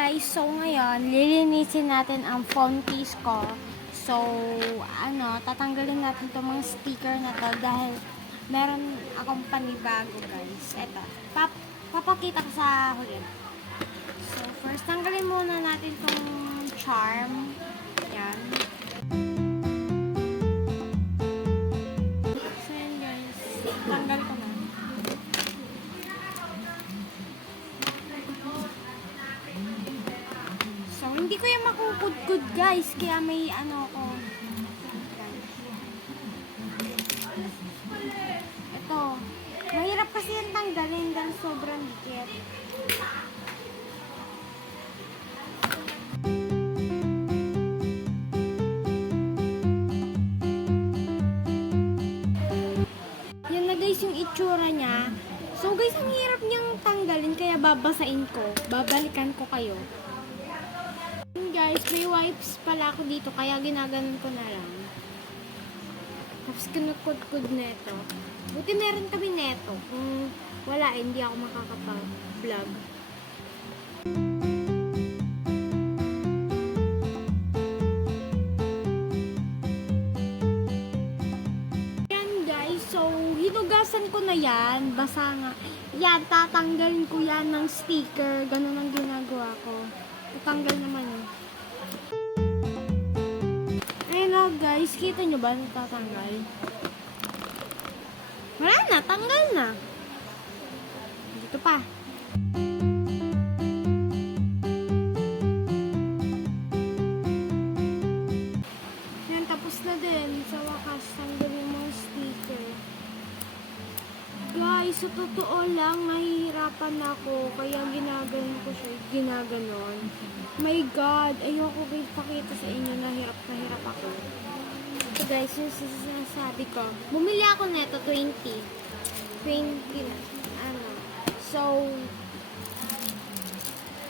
Guys, so ngayon, lilinisin natin ang phone case ko. So, tatanggalin natin itong mga sticker na to dahil meron akong panibago, guys. Eto, papakita ko sa huli. So, first, tanggalin muna natin itong charm. Yan. So, yan guys. Tanggal ko na. So, hindi ko yung makukudkud guys. Kaya may ko. Ito. Mahirap kasi yung tanggalin dahil sobrang dikit. Yan na guys yung itsura niya. So guys, ang hirap niyang tanggalin kaya babasain ko. Babalikan ko kayo. Guys, may wipes pala ako dito kaya ginaganon ko na lang. Tapos kinukod-kod neto. Buti meron kami neto. Kung wala, hindi ako makakapag-vlog. Yan guys, so hinugasan ko na yan. Basa nga. Yan, tatanggalin ko yan ng sticker. Ganun ang ginagawa ko. Tatanggal naman yun. Ayun guys, kita nyo ba natatanggal? Wala na, tanggal na. Dito pa. Yan, tapos na din. Sa wakas, tanggalin mo yung sticker. Guys, sa totoo lang, nahihirapan ako. Kaya ginaganon ko siya. Ginaganon. My God, ayoko pakita sa inyo na hirap ako. So guys, yung sinasabi ko, bumili ako neto 20 na, so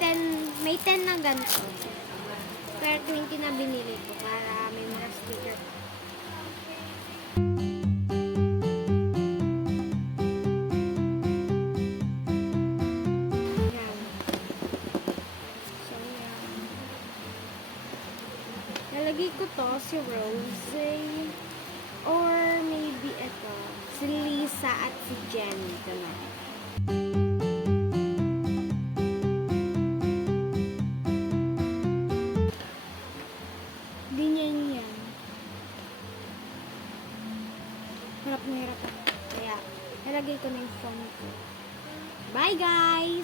10, may 10 na ganito. Pero 20 na binili ko para may mga sticker. Nalagay ko to si Rose or maybe ito si Lisa at si Jenny. Ito na. Ganyan yan. Harap na harap ako. Kaya nalagay ko na yung phone ko. Bye guys!